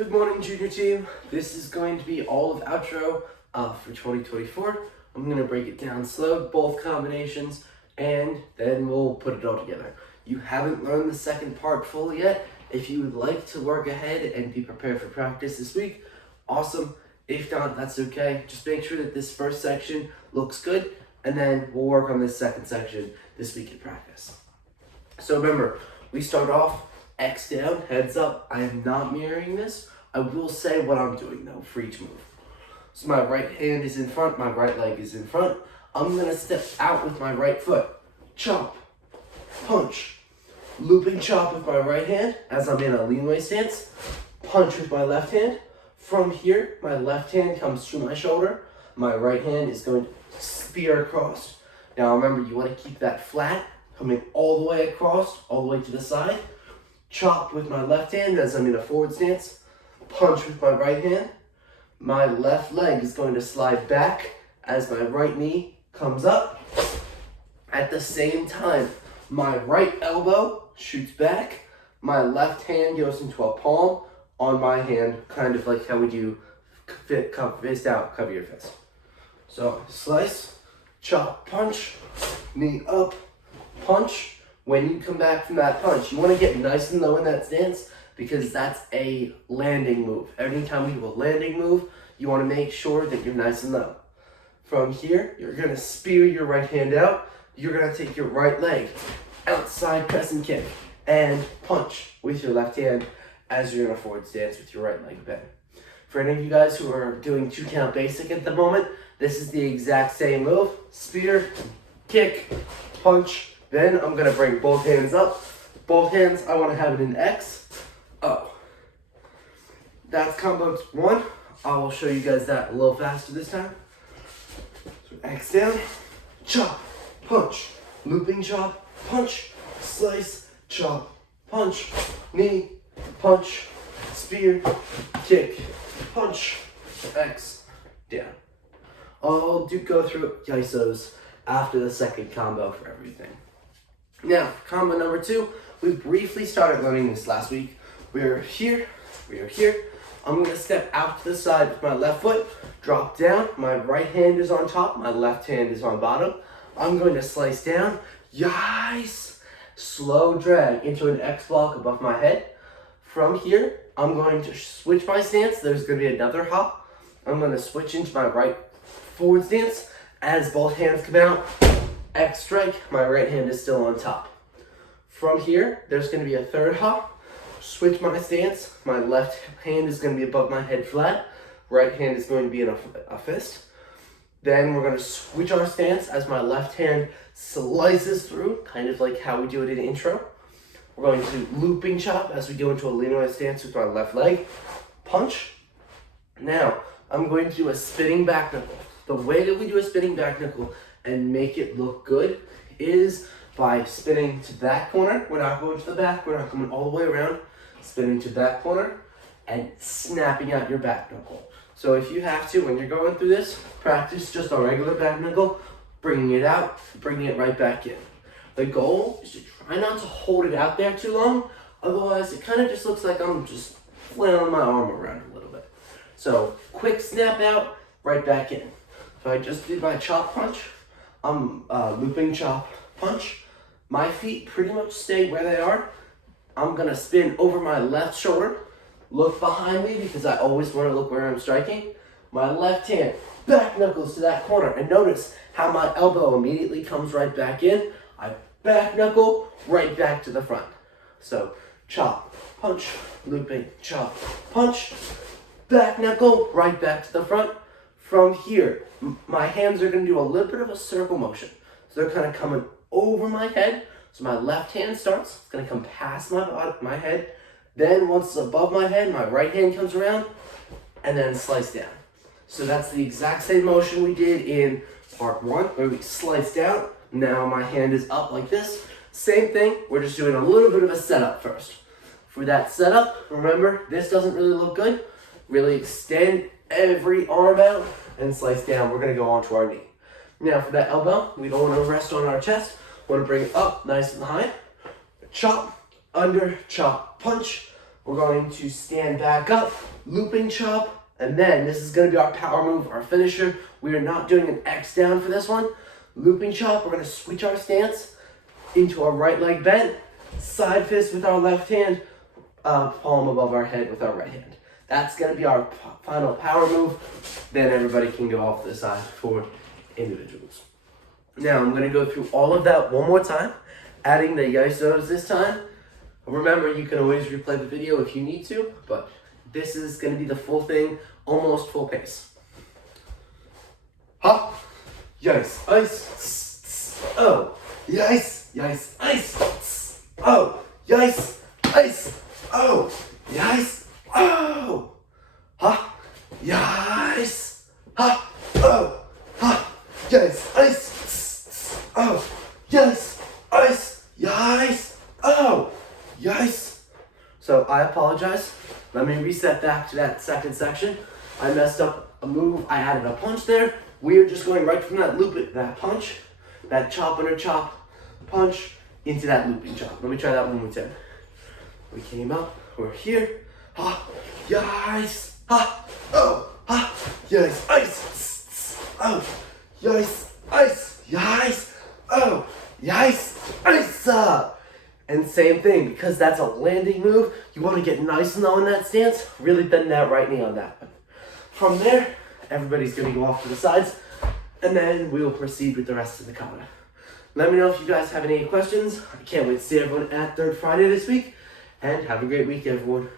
Good morning, junior team. This is going to be all of outro for 2024. I'm going to break it down slow, both combinations, and then we'll put it all together. You haven't learned the second part fully yet. If you would like to work ahead and be prepared for practice this week, awesome. If not, that's okay. Just make sure that this first section looks good, and then we'll work on this second section this week in practice. So remember, we start off X down, heads up. I am not mirroring this. I will say what I'm doing though for each move. So my right hand is in front, my right leg is in front. I'm gonna step out with my right foot. Chop, punch, looping chop with my right hand as I'm in a lean way stance. Punch with my left hand. From here, my left hand comes to my shoulder. My right hand is going to spear across. Now remember, you wanna keep that flat, coming all the way across, all the way to the side. Chop with my left hand as I'm in a forward stance. Punch with my right hand. My left leg is going to slide back as my right knee comes up. At the same time, my right elbow shoots back. My left hand goes into a palm on my hand, kind of like how we do fist out, cover your fist. So slice, chop, punch, knee up, punch. When you come back from that punch, you want to get nice and low in that stance because that's a landing move. Anytime we do a landing move, you want to make sure that you're nice and low. From here, you're going to spear your right hand out. You're going to take your right leg, outside press and kick, and punch with your left hand as you're in a forward stance with your right leg bent. For any of you guys who are doing 2-count basic at the moment, this is the exact same move. Spear, kick, punch. Then I'm gonna bring both hands up. Both hands, I wanna have it in X, O. That's combo 1. I will show you guys that a little faster this time. So X down, chop, punch, looping chop, punch, slice, chop, punch, knee, punch, spear, kick, punch, X, down. I'll go through isos after the second combo for everything. Now, combo number 2, we briefly started learning this last week. We are here. I'm gonna step out to the side with my left foot, drop down, my right hand is on top, my left hand is on bottom. I'm going to slice down, yes! Slow drag into an X block above my head. From here, I'm going to switch my stance. There's gonna be another hop. I'm gonna switch into my right forward stance as both hands come out. X strike, my right hand is still on top. From here, there's going to be a third hop. Switch my stance. My left hand is going to be above my head flat. Right hand is going to be in a fist. Then we're going to switch our stance as my left hand slices through, kind of like how we do it in intro. We're going to looping chop as we go into a lean away stance with my left leg. Punch. Now, I'm going to do a spinning back knuckle. The way that we do a spinning back knuckle and make it look good is by spinning to that corner. We're not going to the back, we're not coming all the way around. Spinning to that corner and snapping out your back knuckle. So if you have to, when you're going through this, practice just a regular back knuckle, bringing it out, bringing it right back in. The goal is to try not to hold it out there too long, otherwise it kind of just looks like I'm just flailing my arm around a little bit. So quick snap out, right back in. So I just did my chop punch. I'm looping chop punch. My feet pretty much stay where they are. I'm gonna spin over my left shoulder, look behind me because I always wanna look where I'm striking. My left hand, back knuckles to that corner, and notice how my elbow immediately comes right back in. I back knuckle, right back to the front. So chop, punch, looping, chop, punch, back knuckle, right back to the front. From here, my hands are going to do a little bit of a circle motion. So they're kind of coming over my head. So my left hand starts, it's going to come past my head. Then once it's above my head, my right hand comes around and then slice down. So that's the exact same motion we did in part 1 where we sliced down. Now my hand is up like this. Same thing, we're just doing a little bit of a setup first. For that setup, remember, this doesn't really look good. Really extend every arm out and slice down. We're gonna go onto our knee. Now for that elbow, we don't wanna rest on our chest. We wanna bring it up nice and high. Chop, under, chop, punch, We're going to stand back up, looping chop, and then this is going to be our power move, our finisher. We are not doing an X down for this one. Looping chop, we're going to switch our stance into our right leg bent, side fist with our left hand, palm above our head with our right hand. That's going to be our final power move. Then everybody can go off to the side for individuals. Now I'm going to go through all of that one more time, adding the isos this time. Remember, you can always replay the video if you need to, but this is going to be the full thing, almost full pace. Ha! Yes, ice. Oh, yes, yes, ice. Oh, yes, ice. Oh, yes. Oh, ha, yes, ha, oh, ha, yes, ice. Oh, yes, ice, yes, oh, yes. So I apologize. Let me reset back to that second section. I messed up a move. I added a punch there. We are just going right from that loop, that punch, that chop under chop punch into that looping chop. Let me try that one more time. We came up. We're here. Ha, yes, ha, oh, ha, yes, ice, oh, yes, ice, yes, oh, yes, ice. And same thing, because that's a landing move, you want to get nice and low in that stance, really bend that right knee on that one. From there, everybody's going to go off to the sides, and then we will proceed with the rest of the kata. Let me know if you guys have any questions. I can't wait to see everyone at Third Friday this week. And have a great week, everyone.